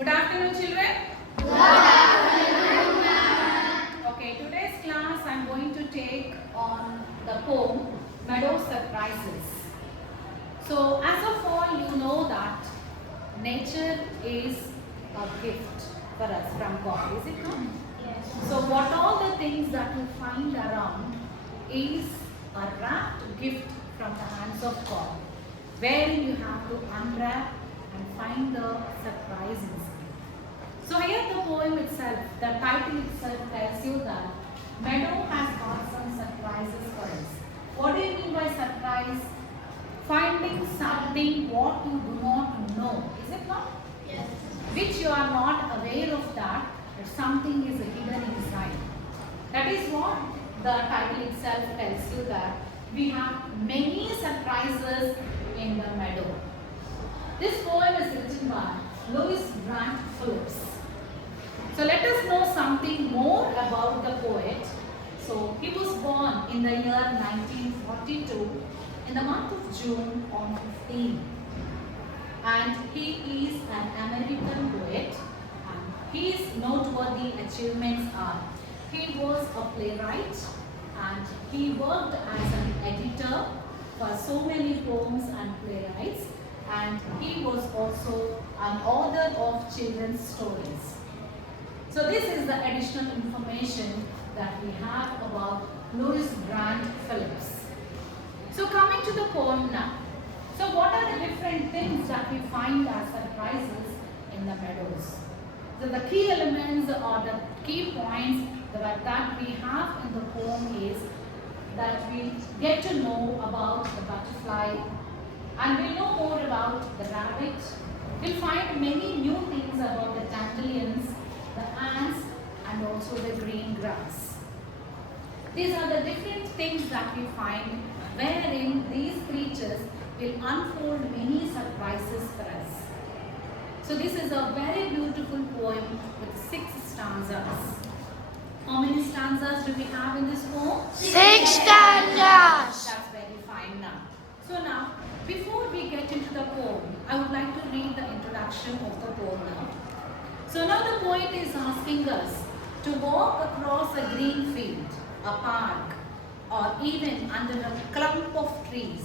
Good afternoon, children. Good afternoon, ma'am. Okay, today's class I'm going to take on the poem Meadow Surprises. So, as of all, you know that nature is a gift for us from God, is it not? Yes. So, what all the things that you find around is a wrapped gift from the hands of God, wherein you have to unwrap and find the surprise inside. So here the poem itself, the title itself tells you that Meadow has got some surprises for us. What do you mean by surprise? Finding something what you do not know, is it not? Yes. Which you are not aware of that something is hidden inside. That is what the title itself tells you, that we have many surprises in the meadow. This poem is written by Louis Grant Phillips. So let us know something more about the poet. So he was born in the year 1942 in the month of June on 15. And he is an American poet. And his noteworthy achievements are: he was a playwright and he worked as an editor for so many poems and playwrights, and he was also an author of children's stories. So this is the additional information that we have about Louis Grant Phillips. So coming to the poem now. So what are the different things that we find as surprises in the meadows? So the key elements or the key points that we have in the poem is that we get to know about the butterfly, and we know more about the rabbit. We'll find many new things about the dandelions, the ants, and also the green grass. These are the different things that we find wherein these creatures will unfold many surprises for us. So this is a very beautiful poem with 6 stanzas. How many stanzas do we have in this poem? 6 stanzas. That's very fine now. So now, before we get into the poem, I would like to read the introduction of the poem now. So now the poet is asking us to walk across a green field, a park, or even under a clump of trees,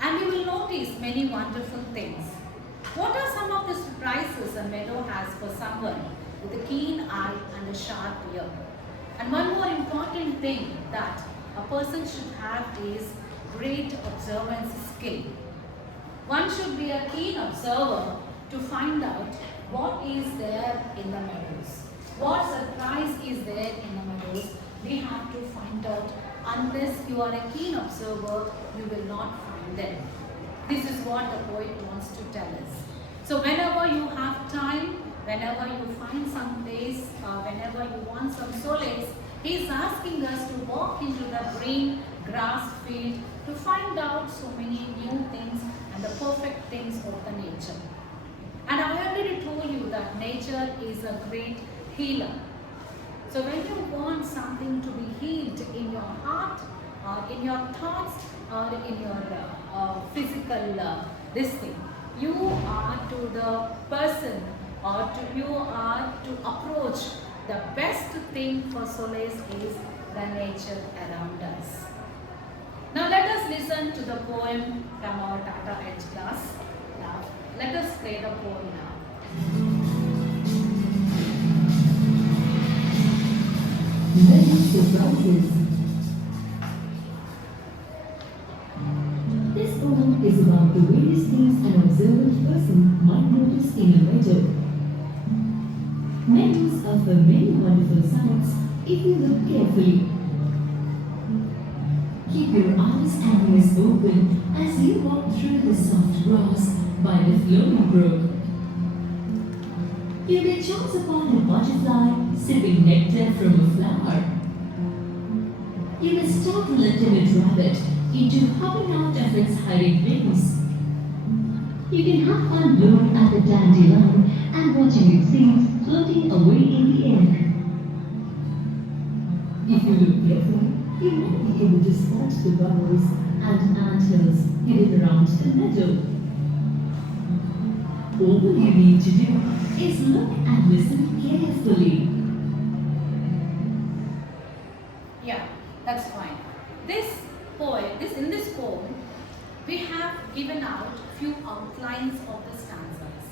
and you will notice many wonderful things. What are some of the surprises a meadow has for someone with a keen eye and a sharp ear? And one more important thing that a person should have is great observance skill. One should be a keen observer to find out what is there in the meadows. What surprise is there in the meadows? We have to find out. Unless you are a keen observer, you will not find them. This is what the poet wants to tell us. So whenever you have time, whenever you find some place, whenever you want some solace, he is asking us to walk into the green grass field to find out so many new things and the perfect things of the nature. And I already told you that nature is a great healer. So when you want something to be healed in your heart, or in your thoughts, or in your physical this thing, you are to the person, or you are to approach the best thing for solace is the nature around us. Now let us listen to the poem from our Tata Edge class. Now let us play the poem now. Many surprises. This poem is about the various things an observant person might notice in a meadow. Meadows offer many wonderful sights if you look carefully. Keep your eyes and ears open as you walk through the soft grass by the flowing brook. You may chance upon a butterfly sipping nectar from a flower. You may startle a timid rabbit into hopping out of its hiding place. You can have fun blowing at the dandelion and watching its seeds floating away in the air. If you look carefully, you might be able to spot the burrows and anthills hidden around the meadow. All you need to do is look and listen carefully. Yeah, that's fine. In this poem, we have given out few outlines of the stanzas.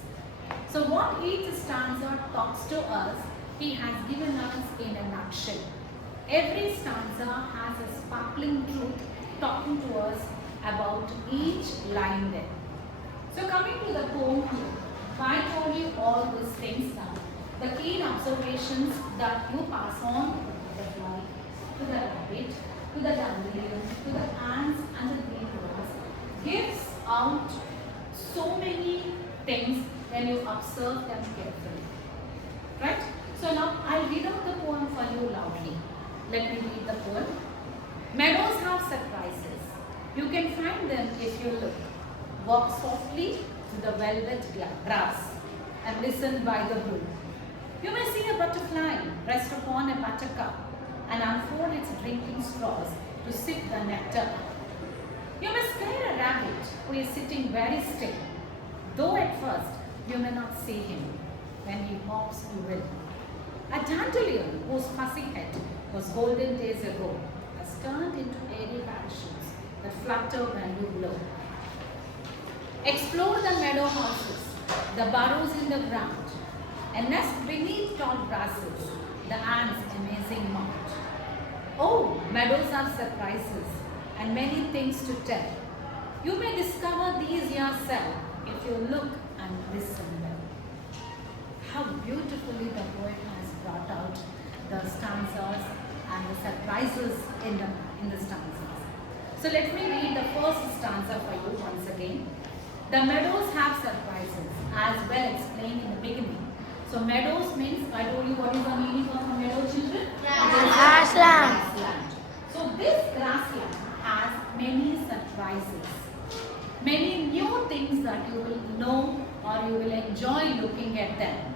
So what each stanza talks to us, he has given us in a nutshell. Every stanza has a sparkling truth talking to us about each line there. So coming to the poem here, I told you all these things now. The keen observations that you pass on to the fly, to the rabbit, to the dandelion, to the ants and the green grass gives out so many things when you observe them carefully. Right? So now I'll read out the poem for you loudly. Let me read the poem. Meadows have surprises. You can find them if you look. Walk softly to the velvet grass and listen by the brook. You may see a butterfly rest upon a buttercup and unfold its drinking straws to sip the nectar. You may spare a rabbit who is sitting very still, though at first you may not see him. When he hops, you will. A dandelion whose fussy head was golden days ago has turned into airy parachutes that flutter when you blow. Explore the meadow houses, the burrows in the ground, and nest beneath tall grasses, the ants' amazing mount. Oh, meadows have surprises and many things to tell. You may discover these yourself if you look and listen well. How beautifully the poet has brought out the stanzas and the surprises in the stanzas. So let me read the first stanza for you once again. The meadows have surprises, as well explained in the beginning. So meadows means, I told you what is the meaning of a meadow, children? Grassland. Grassland. So this grassland has many surprises, many new things that you will know or you will enjoy looking at them.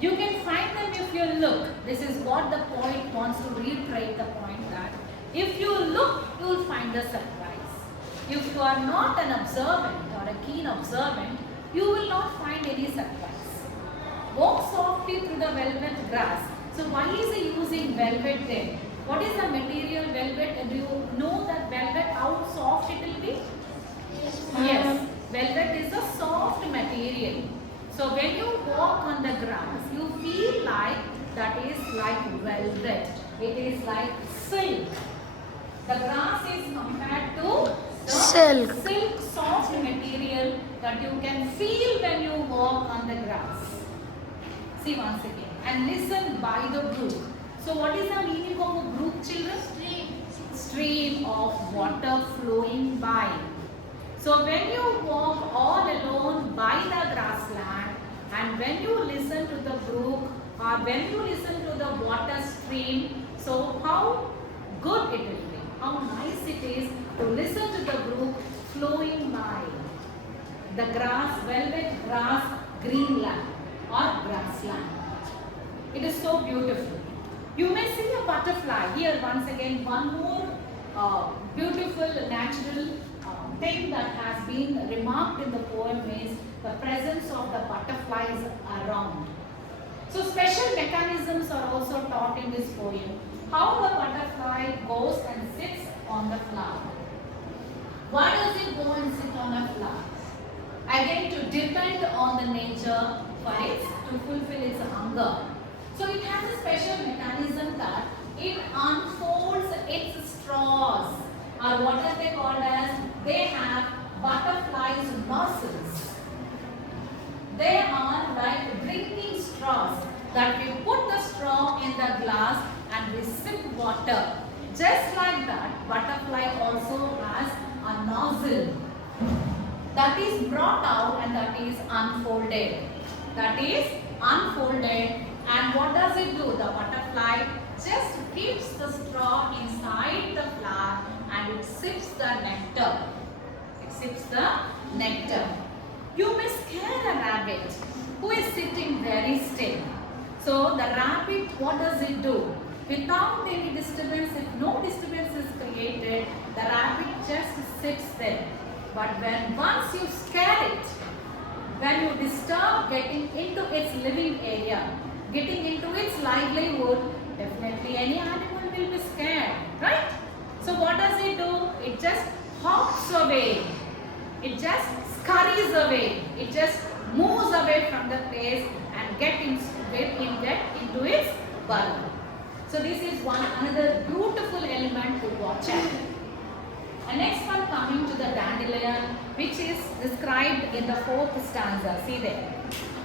You can find them if you look. This is what the poet wants to reiterate the point that if you look, you will find the surprise. If you are not an observant or a keen observant, you will not find any surprise. Walk softly through the velvet grass. So why is he using velvet there? What is the material velvet? And do you know that velvet, how soft it will be? Yes, velvet is a soft material. So when you walk on the grass, you feel like that is like velvet. It is like silk. The grass is compared to the silk soft material that you can feel when you walk on the grass. See once again. And listen by the brook. So what is the meaning of a brook, children? Stream of water flowing by. So when you walk all alone by the grassland and when you listen to the brook or when you listen to the water stream, so how good it will be, how nice it is to listen to the brook flowing by. The grass, velvet grass, green land or grassland. It is so beautiful. You may see a butterfly. Here once again one more beautiful natural thing that has been remarked in the poem is the presence of the butterflies around. So special mechanisms are also taught in this poem. How the butterfly goes and sits on the flower. Why does it go and sit on a flower? Again, to depend on the nature for it to fulfill its hunger. So it has a special mechanism that it unfolds its straws, or what are they called as? They have butterflies' nostrils. They are like drinking straws that we put the straw in the glass and we sip water. Just like that, butterfly also has a nozzle that is brought out and that is unfolded. That is unfolded, and what does it do? The butterfly just keeps the straw inside the flower and it sips the nectar. It sips the nectar. You may scare a rabbit who is sitting very still. So the rabbit, what does it do? Without any disturbance, if no disturbance is created, the rabbit just sits there. But when once you scare it, when you disturb getting into its living area, getting into its livelihood, definitely any animal will be scared, right? So what does it do? It just hops away. It just scurries away. It just moves away from the place and get into its burrow. So this is another beautiful element to watch at. And next one coming to the dandelion, which is described in the 4th stanza. See there.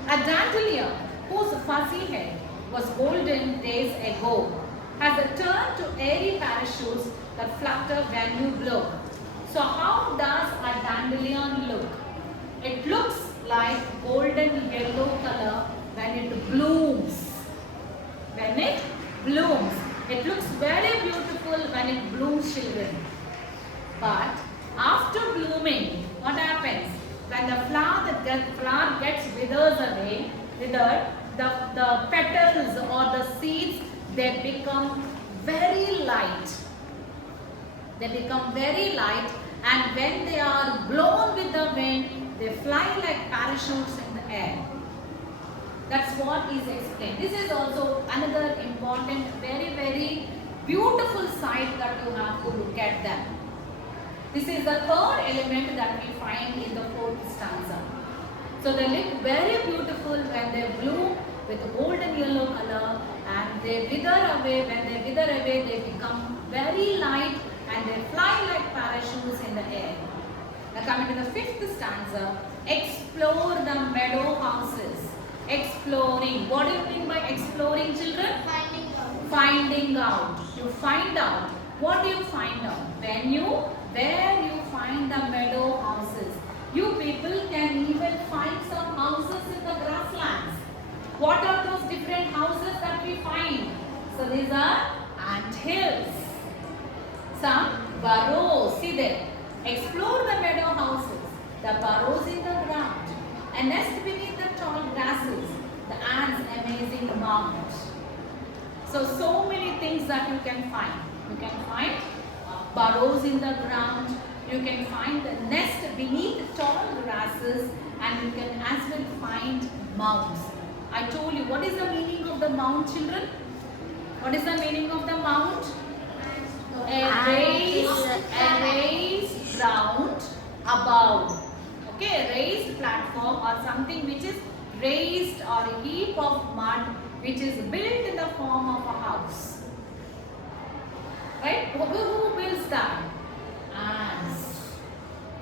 A dandelion whose fuzzy head was golden days ago has a turn to airy parachutes that flutter when you blow. So how does a dandelion look? It looks like golden yellow color when it blooms. When it blooms. It looks very beautiful when it blooms, children. But after blooming, what happens? When the flower gets withered, the petals or the seeds, they become very light. They become very light, and when they are blown with the wind, they fly like parachutes in the air. That's what is explained. This is also another important, very, very beautiful sight that you have to look at them. This is the 3rd element that we find in the 4th stanza. So they look very beautiful when they bloom with golden yellow color, and they wither away. When they wither away, they become very light and they fly like parachutes in the air. Now coming to the 5th stanza, explore the meadow houses. Exploring. What do you mean by exploring, children? Finding out. Finding out. You find out. What do you find out? Where you find the meadow houses. You people can even find some houses in the grasslands. What are those different houses that we find? So these are ant hills. Some burrows. See there. Explore the meadow houses. The burrows in the ground. A nest beneath the tall grasses. The ants' amazing mound. So many things that you can find. You can find burrows in the ground. You can find the nest beneath tall grasses, and you can as well find mounds. I told you, what is the meaning of the mound, children? What is the meaning of the mound? A raised ground above. Okay, a raised platform or something which is raised, or a heap of mud which is built in the form of a house. Right? Who builds that? Ants.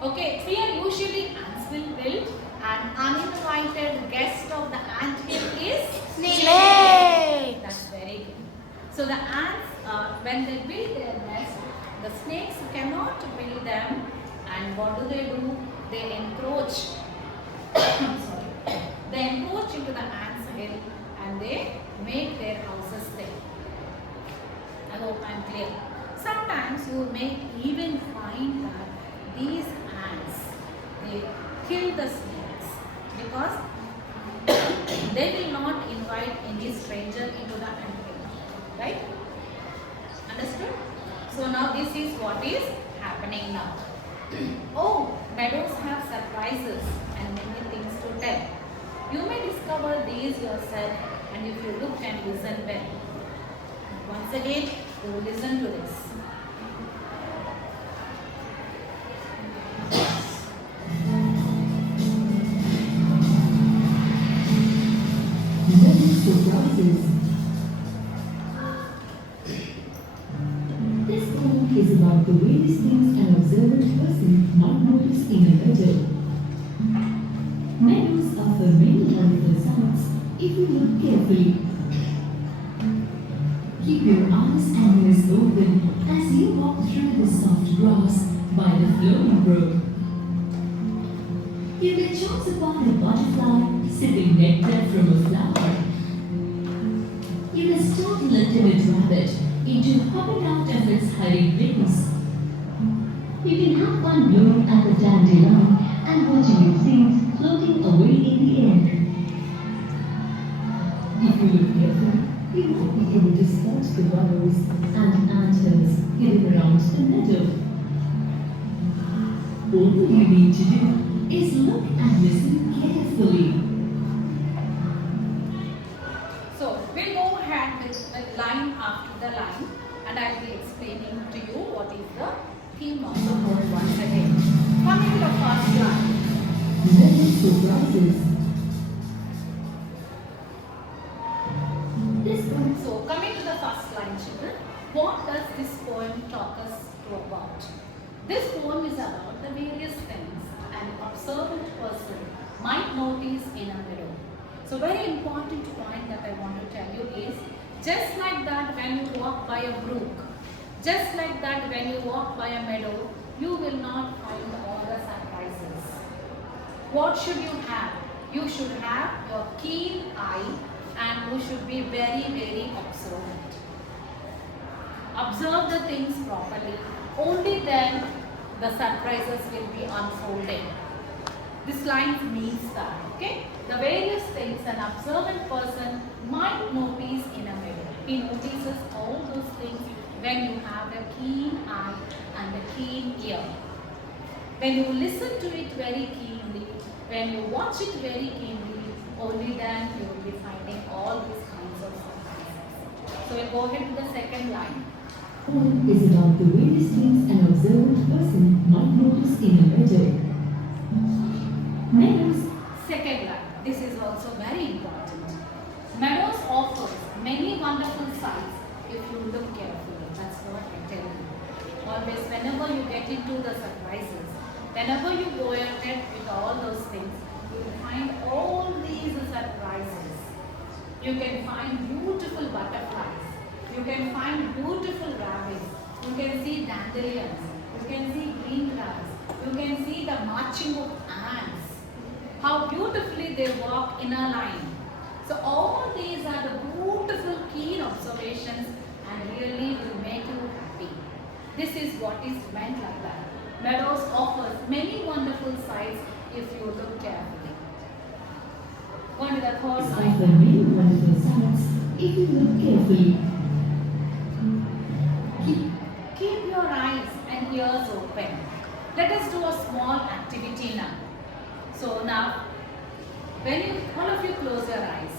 Okay, here usually ants will build. An uninvited guest of the ant hill is Snake. That's very good. So the ants, when they build their nest, the snakes cannot build them, and what do? They encroach. Sorry. They encroach into the ants hill and they make their houses there. I hope I'm clear. Sometimes you may even find that these ants, they kill the snakes because they will not invite any stranger into the ant hill. Right? Understood? So now this is what is happening now. Oh, meadows have surprises and many things to tell. You may discover these yourself, and if you look and listen well. Once again, you will listen to this. Many surprises. This poem is about the various things an observant person might notice in a meadow. Meadows offer many wonderful sights if you look carefully. Keep your eyes and ears open as you walk through the soft grass by the flowing brook. You may chance upon a butterfly sipping nectar from a flower. You may startle a timid rabbit into hopping out of its hiding place. You can have fun blowing at the dandelion and watching its seeds floating away in the air. If you look carefully, you might be able to spot the burrows and anthills hidden around the meadow. All you need to do is look and listen carefully. So we'll go ahead with line after the line, and I'll be explaining to you what is the theme of the whole once again. Coming to the first line. Many surprises. This one. So coming to the first line, children, what does this poem talk us to about? This poem is about the various things an observant person might notice in a meadow. So very important point that I want to tell you is, just like that when you walk by a brook, just like that when you walk by a meadow, you will not find all the surprises. What should you have? You should have your keen eye, and you should be very, very observant. Observe the things properly. Only then the surprises will be unfolded. This line means that, okay? The various things an observant person might notice in a meadow. He notices all those things when you have a keen eye and a keen ear. When you listen to it very keenly, when you watch it very keenly, only then you will be finding all these kinds of surprises. So we'll go ahead to the second line. Poem is about the various things an observant person might notice in a meadow. Meadows. Second line. This is also very important. Meadows offers many wonderful sights if you look carefully. That's what I tell you. Always, whenever you get into the surprises, whenever you go ahead with all those things, you will find all these surprises. You can find beautiful butterflies. You can find beautiful rabbits. You can see dandelions. You can see green grass. You can see the marching of ants. How beautifully they walk in a line. So all these are the beautiful keen observations and really will make you happy. This is what is meant like that. Meadows offers many wonderful sights if you look carefully. Going to the third Offer line. many wonderful sights if you look carefully. Keep your eyes and ears open. Let us do a small activity now. So now, all of you close your eyes.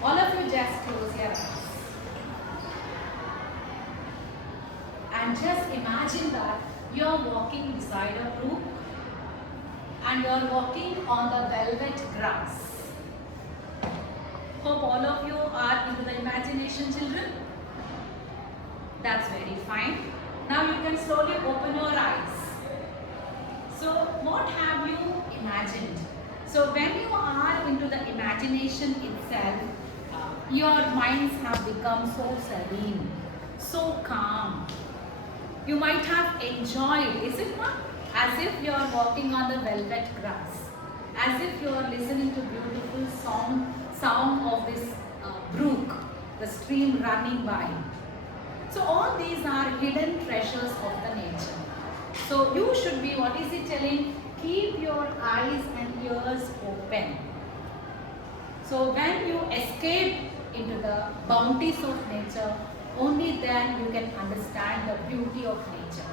All of you just close your eyes. And just imagine that you are walking beside a brook and you are walking on the velvet grass. Hope all of you are into the imagination, children. That's very fine. Now you can slowly open your eyes. So what have you imagined? So when you are into the imagination itself, your minds have become so serene, so calm. You might have enjoyed, is it not? As if you are walking on the velvet grass. As if you are listening to beautiful sound of this brook, the stream running by. So all these are hidden treasures of the nature. So you should be, what is it telling? Keep your eyes and ears open. So when you escape into the bounties of nature, only then you can understand the beauty of nature.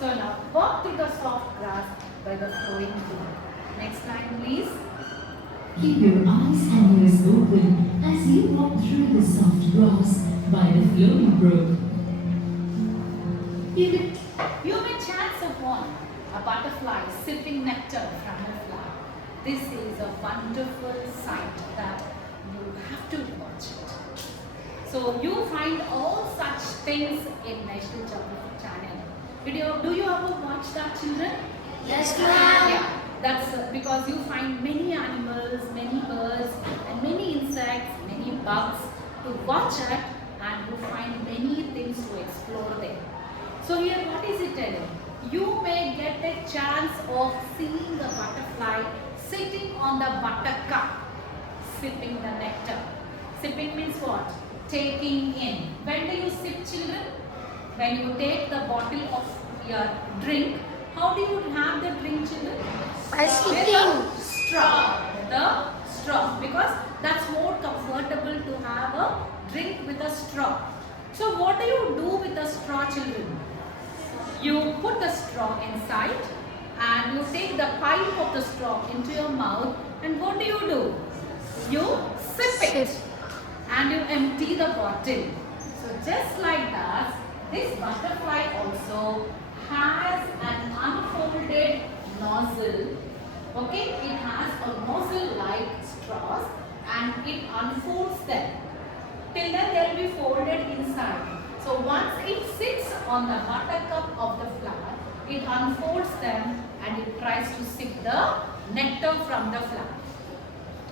So now walk through the soft grass by the flowing brook. Next line please. Keep your eyes and ears open as you walk through the soft grass by the flowing brook. You may chance upon a butterfly sipping nectar from a flower. This is a wonderful sight that you have to watch it. So you find all such things in National Geographic Channel. Do you ever watch that, children? Yes, ma'am. Yeah, that's because you find many animals, many birds, and many insects, many bugs to watch it, and you find many things to explore there. So here, what is it telling? You may get a chance of seeing the butterfly sitting on the buttercup, sipping the nectar. Sipping means what? Taking in. When do you sip, children? When you take the bottle of your drink, how do you have the drink, children? By With sipping. a straw. With a straw. Because that's more comfortable to have a drink with a straw. So what do you do with the straw, children? You put the straw inside and you take the pipe of the straw into your mouth, and what do? You sip it and you empty the bottle. So just like that, this butterfly also has an unfolded nozzle. Okay, it has a nozzle like straws and it unfolds them. Till then they will be folded inside. So once it sits on the buttercup of the flower, it unfolds them and it tries to sip the nectar from the flower.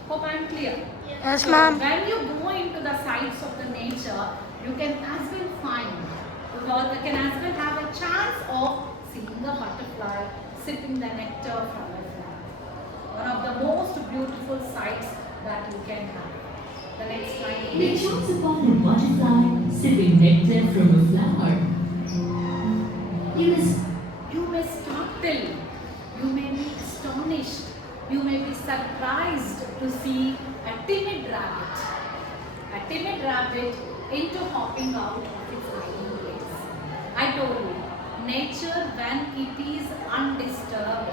Hope I am clear. Yes, So ma'am. when you go into the sites of the nature, you can as well find, you can as well have a chance of seeing the butterfly sipping the nectar from the flower. One of the most beautiful sights that you can have. The next slide. They chance upon a butterfly sipping nectar from a flower. You may startle, you may be astonished, you may be surprised to see a timid rabbit. A timid rabbit into hopping out of its hiding place. I told you, nature when it is undisturbed,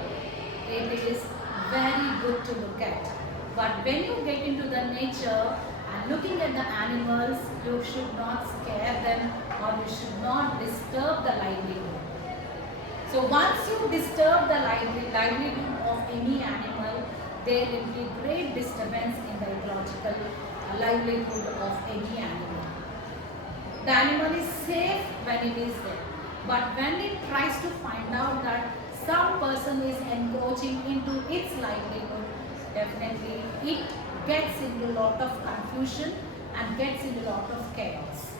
it is very good to look at. But when you get into the nature and looking at the animals, you should not scare them or you should not disturb the livelihood. So once you disturb the livelihood of any animal, there will be great disturbance in the ecological livelihood of any animal. The animal is safe when it is there. But when it tries to find out that some person is encroaching into its livelihood, definitely it gets into a lot of confusion and gets into a lot of chaos.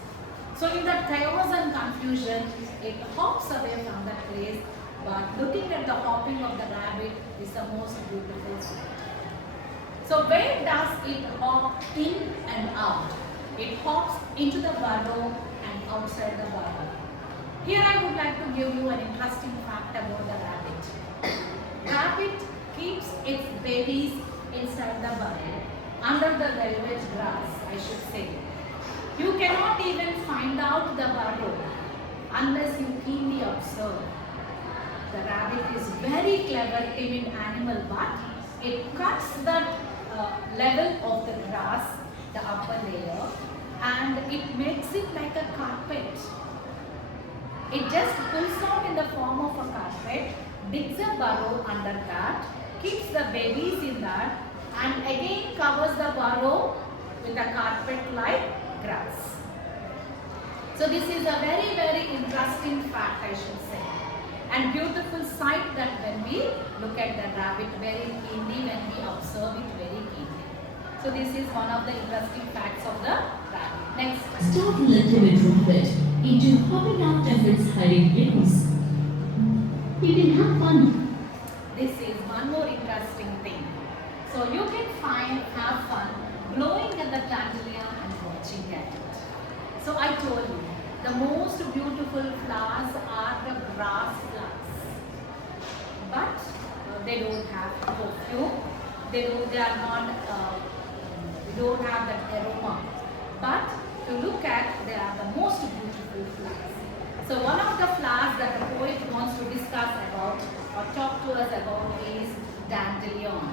So in that chaos and confusion, it hops away from that place, but looking at the hopping of the rabbit is the most beautiful sight. So where does it hop in and out? It hops into the burrow and outside the burrow. Here I would like to give you an interesting fact about the rabbit. Rabbit keeps its babies inside the burrow, under the velvet grass, I should say. You cannot even find out the burrow unless you keenly observe. The rabbit is very clever, timid animal, but it cuts the level of the grass, the upper layer, and it makes it like a carpet. It just pulls out in the form of a carpet, digs a burrow under that, keeps the babies in that, and again covers the burrow with a carpet like grass. So this is a very, very interesting fact, I should say, and beautiful sight that when we look at the rabbit very keenly, when we observe it very keenly. So this is one of the interesting facts of the rabbit. Next. Startle a timid rabbit into hopping out of its hiding place. You can have fun. This is one more interesting thing. So you can have fun blowing at the dandelion and watching at it. So I told you, the most beautiful flowers are the grass flowers. But they don't have perfume. They are not. They don't have that aroma. But to look at, they are the most beautiful flowers. So one of the flowers that the poet wants to discuss about or talk to us about is dandelion.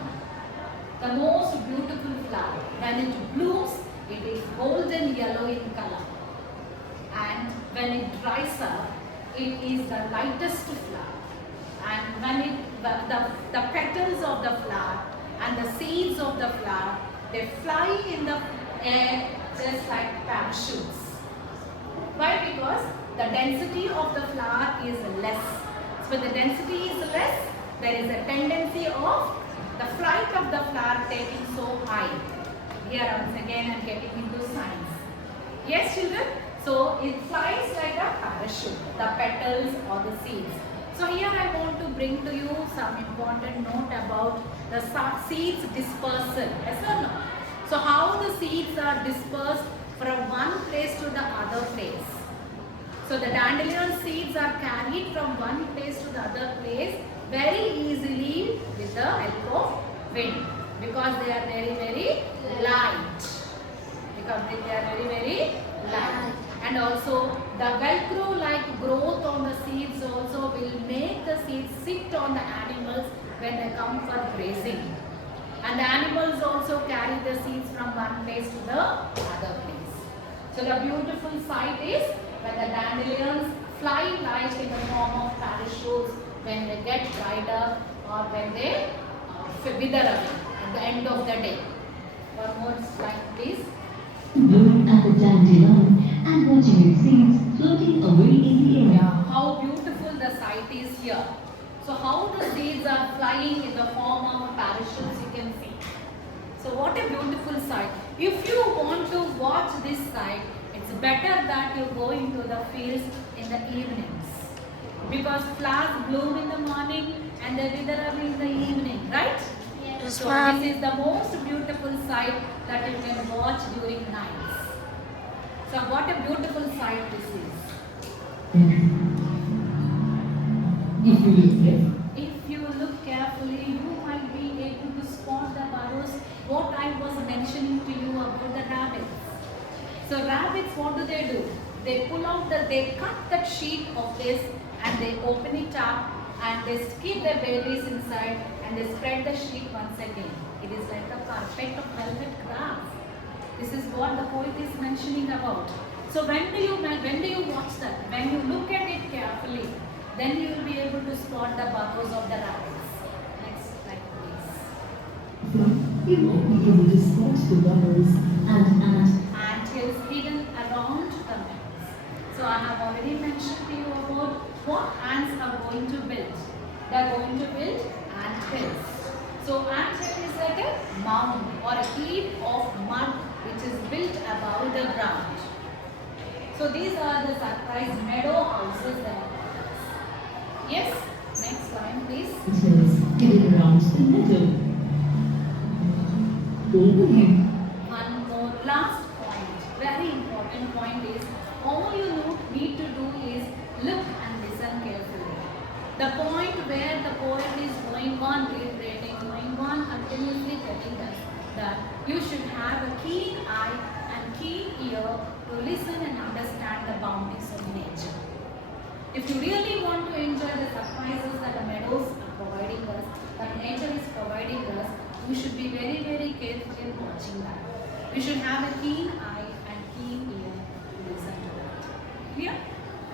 The most beautiful flower. When it blooms, it is golden yellow in color. And when it dries up, it is the lightest flower. And when the petals of the flower and the seeds of the flower, they fly in the air just like parachutes. Why? Because the density of the flower is less. So when the density is less, there is a tendency of the flight of the flower taking so high. Here once again I am getting into science. Yes, children? So it flies like a parachute, the petals or the seeds. So here I want to bring to you some important note about the seeds dispersal. Yes or no? So how the seeds are dispersed from one place to the other place. So the dandelion seeds are carried from one place to the other place very easily with the help of wind, because they are very, very light. Because they are very, very light. And And also the velcro like growth on the seeds also will make the seeds sit on the animals when they come for grazing. And the animals also carry the seeds from one place to the other place. So the beautiful sight is when the dandelions fly like in the form of parachutes when they get dried up or when they wither away at the end of the day. One more slide please. Look at the dandelion and watching its seeds floating away in the air. Yeah, how beautiful the sight is here. So how the seeds are flying in the form of parachutes you can see. So what a beautiful sight. If you want to watch this sight, it's better that you go into the fields in the evenings. Because flowers bloom in the morning and they wither away in the evening, right? Yes, So ma'am. this is the most beautiful sight that you can watch during nights. So what a beautiful sight this is. If you look carefully, If you look carefully, you might be able to spot the burrows. What I was mentioning to you about the rabbits. So rabbits, what do? They pull out they cut that sheet of this and they open it up and they keep their babies inside and they spread the sheet once again. It is like a carpet of velvet grass. This is what the poet is mentioning about. So when do you watch that? When you look at it carefully, then you will be able to spot the burrows of the rabbits. Next slide, please. you might be able to spot the burrows and Anthills hidden around the meadows. So I have already mentioned to you about what ants are going to build. They are going to build anthills. So anthill is like a mound or a heap of mud which is built above the ground. So these are the surprise meadow houses that are there. Yes, next line please. ants hidden around the meadow. Overview. One more last point, very important point is all you need to do is look and listen carefully. The point where the poet is going on reiterating, going on continuously telling us that you should have a keen eye and keen ear to listen and understand the bounties of nature. If you really want to enjoy the surprises that the meadows are providing us, that nature is providing us, you should be very, very careful in watching that. You should have a keen eye and keen ear to listen to that. Clear?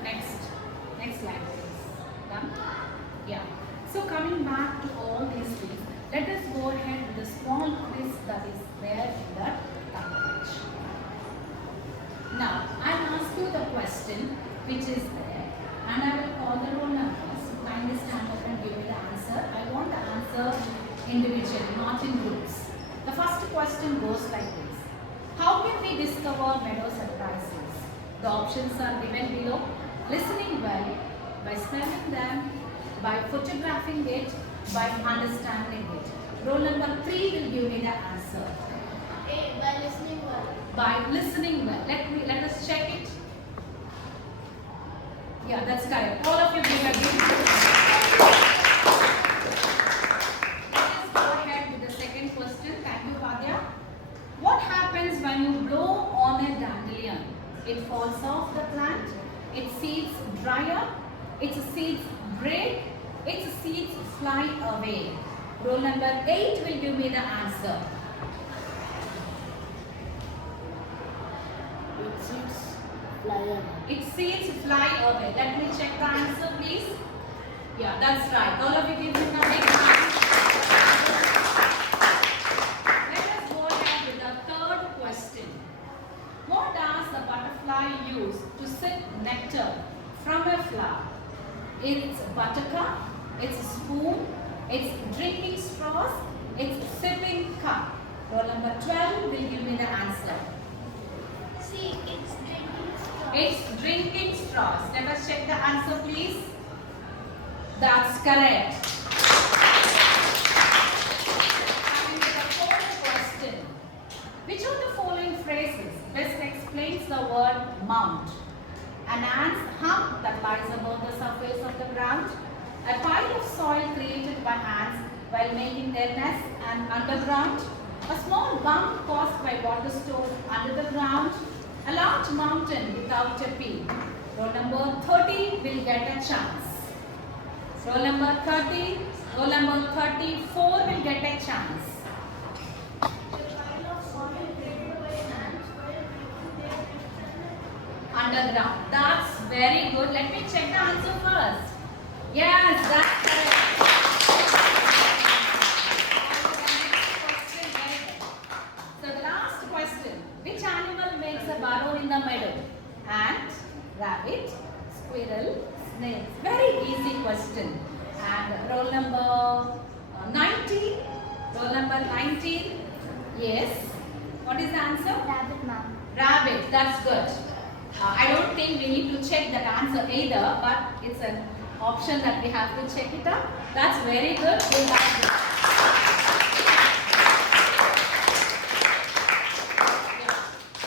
Next slide please. Done? Yeah. So coming back to all these things, let us go ahead with the small quiz that is there in that package. Now, I'll ask you the question which is there and I will call the roll numbers. Kindly stand up and give me the answer. I want the answer individually, not in groups. The first question goes like this. How can we discover meadow surprises? The options are given below. Listening well, by smelling them, by photographing it, by understanding it. Roll number 3 will give me the answer. By listening well. By listening well. Let us check it. Yeah, that's correct. All of you give a good answer. Let us go ahead with the second question. Thank you, Padya. What happens when you blow on a dandelion? It falls off the plant, its seeds dry up, its seeds break, its seeds fly away. Roll number 8 will give me the answer. It seeds fly away. Its seeds fly away. Let me check the answer, please. Yeah, that's right. All of you give me the next answer. Let us go ahead with the third question. What does the butterfly use to sip nectar from a flower? It's buttercup, it's spoon, it's drinking straws, it's sipping cup. Roll number 12 will give me the answer. See, it's drinking straw. It's drinking straws. Let us check the answer, please. That's correct. Coming to the fourth question. Which of the following phrases best explains the word mound? An ant's hump that lies above the surface of the ground. A pile of soil created by ants while making their nests and underground. A small bump caused by water stored under the ground. A large mountain without a peak. Roll number 30 will get a chance. Roll number 30, roll number 34 will get a chance. Underground. That's very good. Let me check the answer first. Yes, that's correct. So the last question. Which animal makes a burrow in the meadow? Ant, rabbit, squirrel, snail. Very easy question. And roll number 19. Roll number 19. Yes. What is the answer? Rabbit, ma'am. Rabbit. That's good. I don't think we need to check that answer either, but it's an option that we have to check it up. That's very good. We'll have it.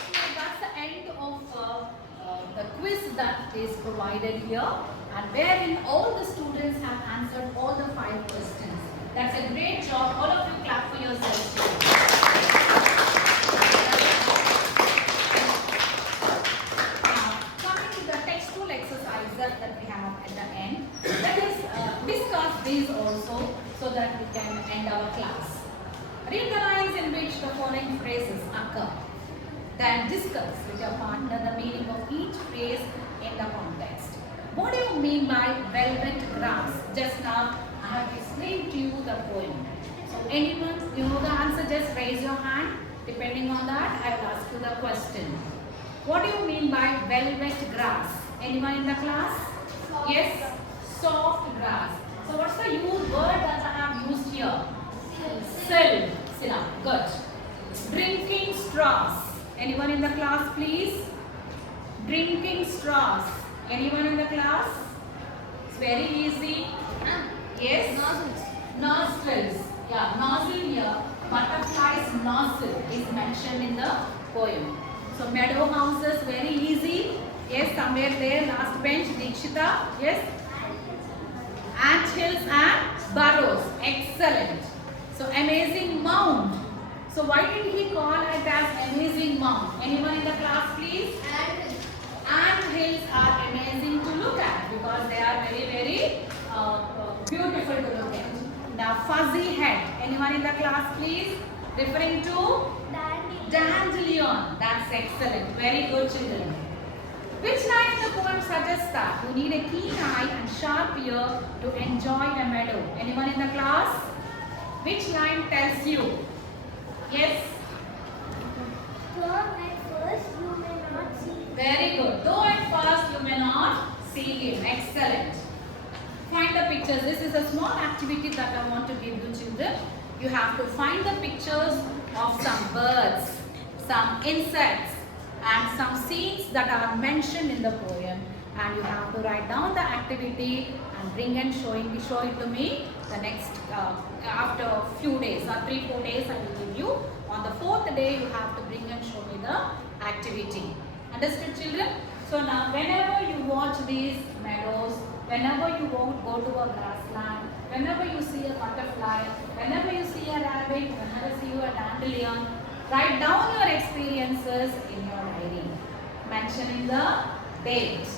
So that's the end of the quiz that is provided here, and wherein all the students have answered all the 5 questions. That's a great job. All of you clap for yourselves. That we have at the end. Let us discuss these also so that we can end our class. Read the lines in which the following phrases occur. Then discuss with your partner the meaning of each phrase in the context. What do you mean by velvet grass? Just now I have explained to you the poem. So anyone, you know the answer, just raise your hand. Depending on that, I will ask you the question. What do you mean by velvet grass? Anyone in the class? Soft. Yes, soft grass. So what's the word that I have used here? Silk. Sila. Good. Drinking straws. Anyone in the class, please? Drinking straws. Anyone in the class? It's very easy. Yes? Nozzles. Nostrils. Yeah, nozzle here. Butterfly's nozzle is mentioned in the poem. So meadow houses, very easy. Yes, somewhere there, last bench, Dikshita. Yes? Ant hills and burrows. Excellent. So amazing mound. So why did he call it as amazing mound? Anyone in the class, please? Ant hills are amazing to look at because they are very, very beautiful to look at. Now fuzzy head. Anyone in the class, please? Referring to dandelion. That's excellent. Very good, children. Which line in the poem suggests that you need a keen eye and sharp ear to enjoy a meadow? Anyone in the class? Which line tells you? Yes? Though at first you may not see. Very good. Though at first you may not see him. Excellent. Find the pictures. This is a small activity that I want to give you, children. You have to find the pictures of some birds, some insects, and some scenes that are mentioned in the poem, and you have to write down the activity and bring and show it to me the next after a few days or 3-4 days I will give you. On the 4th day you have to bring and show me the activity. Understood, children? So now whenever you watch these meadows, whenever you go to a grassland, whenever you see a butterfly, whenever you see a rabbit, whenever you see a dandelion, write down your experiences in your diary, mentioning the date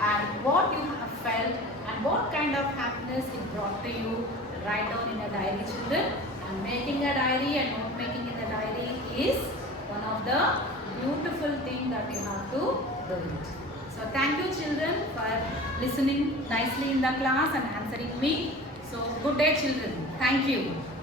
and what you have felt and what kind of happiness it brought to you. Write down in a diary, children. And making a diary and not making in a diary is one of the beautiful things that you have to do it. So thank you, children, for listening nicely in the class and answering me. So good day, children. Thank you.